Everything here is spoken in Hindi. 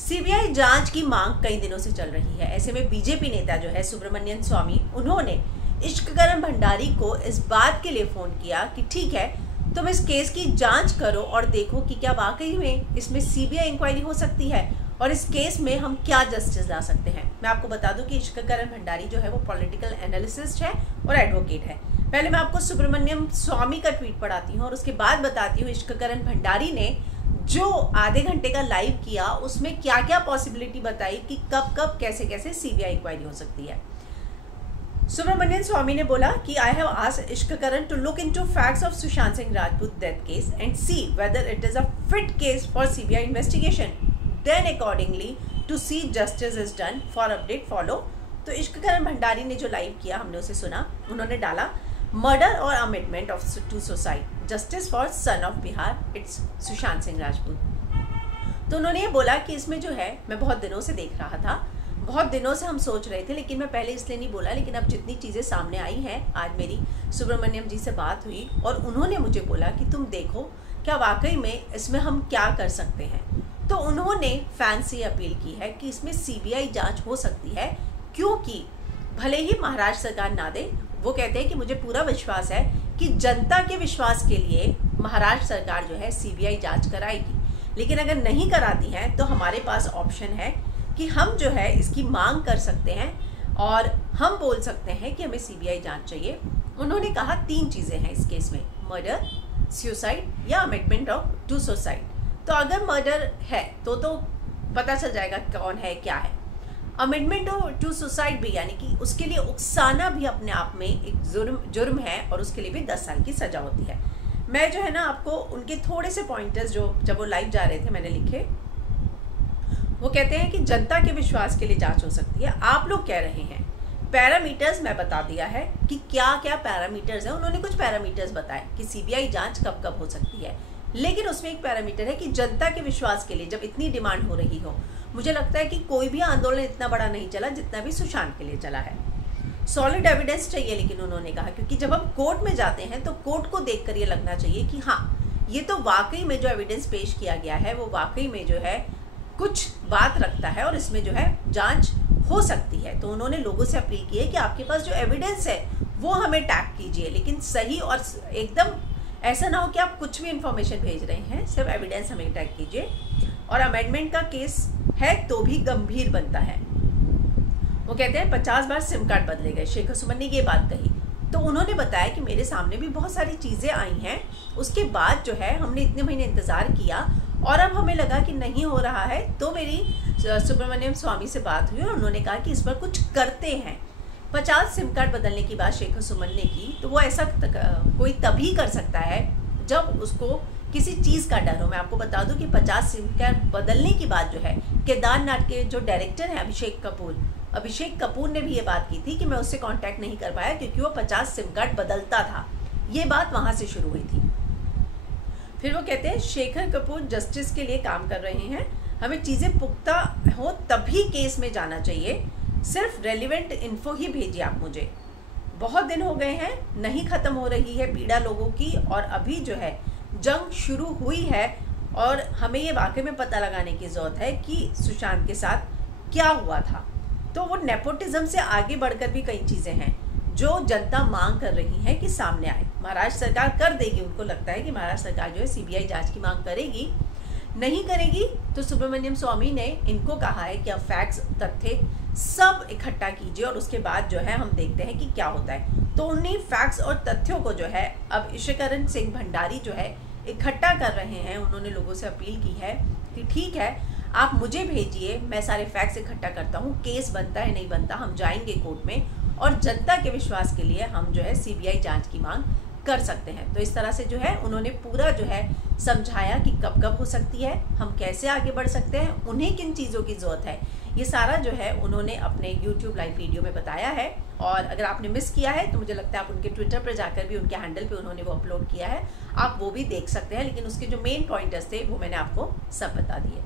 सीबीआई जांच की मांग कई दिनों से चल रही है। ऐसे में बीजेपी नेता जो है सुब्रमण्यम स्वामी, उन्होंने इश्ककरण भंडारी को इस बात के लिए फोन किया कि ठीक है, तुम इस केस की जांच करो और देखो कि क्या वाकई में इसमें सीबीआई इंक्वायरी हो सकती है और इस केस में हम क्या जस्टिस ला सकते हैं। मैं आपको बता दूं कि इश्ककरण भंडारी जो है वो पॉलिटिकल एनालिसिस्ट है और एडवोकेट है। पहले मैं आपको सुब्रमण्यम स्वामी का ट्वीट पढ़ाती हूँ और उसके बाद बताती हूँ इश्ककरण भंडारी ने जो आधे घंटे का लाइव किया उसमें क्या क्या पॉसिबिलिटी बताई कि कब कब कैसे कैसे सीबीआई इंक्वायरी हो सकती है। सुब्रमण्यम स्वामी ने बोला कि I have asked Ishkaran to look into facts of Sushant Singh Rajput death case and see whether it is a fit case for CBI investigation, then accordingly to see justice is done, for update follow. तो इश्ककरण भंडारी ने जो लाइव किया हमने उसे सुना। उन्होंने डाला मर्डर और abetment of to suicide, justice for son of Bihar, it's Sushant Singh Rajput. तो उन्होंने ये बोला कि इसमें जो है मैं बहुत दिनों से देख रहा था, बहुत दिनों से हम सोच रहे थे, लेकिन मैं पहले इसलिए नहीं बोला, लेकिन अब जितनी चीज़ें सामने आई हैं, आज मेरी सुब्रमण्यम जी से बात हुई और उन्होंने मुझे बोला कि तुम देखो क्या वाकई में इसमें हम क्या कर सकते हैं। तो उन्होंने फैंस से अपील की है कि इसमें सीबीआई जांच हो सकती है, क्योंकि भले ही महाराष्ट्र सरकार ना दे, वो कहते हैं कि मुझे पूरा विश्वास है कि जनता के विश्वास के लिए महाराष्ट्र सरकार जो है सीबीआई जांच कराएगी, लेकिन अगर नहीं कराती है तो हमारे पास ऑप्शन है कि हम जो है इसकी मांग कर सकते हैं और हम बोल सकते हैं कि हमें सीबीआई जांच चाहिए। उन्होंने कहा 3 चीज़ें हैं इस केस में, मर्डर, सुसाइड या अमिटमेंट ऑफ टू सुसाइड। तो अगर मर्डर है तो पता चल जाएगा कौन है क्या है। अमेंडमेंट टू सुसाइड भी, यानी कि उसके लिए उकसाना भी अपने आप में एक जुर्म है और उसके लिए भी 10 साल की सजा होती है। मैं जो है ना आपको उनके थोड़े से पॉइंटर्स जो जब वो लाइव जा रहे थे मैंने लिखे। वो कहते हैं कि जनता के विश्वास के लिए जांच हो सकती है। आप लोग कह रहे हैं पैरामीटर्स, मैं बता दिया है कि क्या क्या पैरामीटर्स हैं। उन्होंने कुछ पैरामीटर्स बताए कि सीबीआई जांच कब कब हो सकती है, लेकिन उसमें एक पैरामीटर है कि जनता के विश्वास के लिए जब इतनी डिमांड हो रही हो, मुझे लगता है कि कोई भी आंदोलन इतना बड़ा नहीं चला जितना भी सुशांत के लिए चला है। सॉलिड एविडेंस चाहिए, लेकिन उन्होंने कहा क्योंकि जब हम कोर्ट में जाते हैं तो कोर्ट को देखकर ये लगना चाहिए कि हाँ, ये तो वाकई में जो एविडेंस पेश किया गया है वो वाकई में जो है कुछ बात रखता है और इसमें जो है जांच हो सकती है। तो उन्होंने लोगों से अपील की है कि आपके पास जो एविडेंस है वो हमें टैग कीजिए, लेकिन सही और एकदम ऐसा ना हो कि आप कुछ भी इंफॉर्मेशन भेज रहे हैं, सिर्फ एविडेंस हमें टैग कीजिए। और अमेंडमेंट का केस है तो भी गंभीर बनता है। वो कहते हैं 50 बार सिम कार्ड बदले गए। शेख सुमन ने ये बात कही तो उन्होंने बताया कि मेरे सामने भी बहुत सारी चीज़ें आई हैं, उसके बाद जो है हमने इतने महीने इंतज़ार किया और अब हमें लगा कि नहीं हो रहा है, तो मेरी सुब्रमण्यम स्वामी से बात हुई और उन्होंने कहा कि इस पर कुछ करते हैं। 50 सिम कार्ड बदलने की बात शेख सुमन ने की, तो वो ऐसा कोई तभी कर सकता है जब उसको किसी चीज़ का डर हो। मैं आपको बता दूं कि 50 सिम कार्ड बदलने की बात जो है, केदारनाथ के जो डायरेक्टर हैं अभिषेक कपूर ने भी ये बात की थी कि मैं उससे कांटेक्ट नहीं कर पाया क्योंकि वो 50 सिम कार्ड बदलता था। ये बात वहाँ से शुरू हुई थी। फिर वो कहते हैं शेखर कपूर जस्टिस के लिए काम कर रहे हैं, हमें चीज़ें पुख्ता हो तभी केस में जाना चाहिए, सिर्फ रेलिवेंट इन्फो ही भेजिए आप मुझे। बहुत दिन हो गए हैं, नहीं ख़त्म हो रही है पीड़ा लोगों की और अभी जो है जंग शुरू हुई है और हमें ये वाकई में पता लगाने की ज़रूरत है कि सुशांत के साथ क्या हुआ था। तो वो नेपोटिज्म से आगे बढ़कर भी कई चीज़ें हैं जो जनता मांग कर रही है कि सामने आए। महाराष्ट्र सरकार कर देगी, उनको लगता है कि महाराष्ट्र सरकार जो है सीबीआई जांच की मांग करेगी। नहीं करेगी तो सुब्रमण्यम स्वामी ने इनको कहा है कि अब फैक्ट्स, तथ्य सब इकट्ठा कीजिए और उसके बाद जो है हम देखते हैं कि क्या होता है। तो उन्हीं फैक्ट्स और तथ्यों को जो है अब इश्ककरण सिंह भंडारी जो है इकट्ठा कर रहे हैं। उन्होंने लोगों से अपील की है कि ठीक है, आप मुझे भेजिए, मैं सारे फैक्ट्स इकट्ठा करता हूँ, केस बनता है नहीं बनता, हम जाएंगे कोर्ट में और जनता के विश्वास के लिए हम जो है सीबीआई जांच की मांग कर सकते हैं। तो इस तरह से जो है उन्होंने पूरा जो है समझाया कि कब कब हो सकती है, हम कैसे आगे बढ़ सकते हैं, उन्हें किन चीज़ों की ज़रूरत है, ये सारा जो है उन्होंने अपने YouTube लाइव वीडियो में बताया है। और अगर आपने मिस किया है तो मुझे लगता है आप उनके ट्विटर पर जाकर भी उनके हैंडल पे उन्होंने वो अपलोड किया है, आप वो भी देख सकते हैं, लेकिन उसके जो मेन पॉइंटर्स थे वो मैंने आपको सब बता दिए।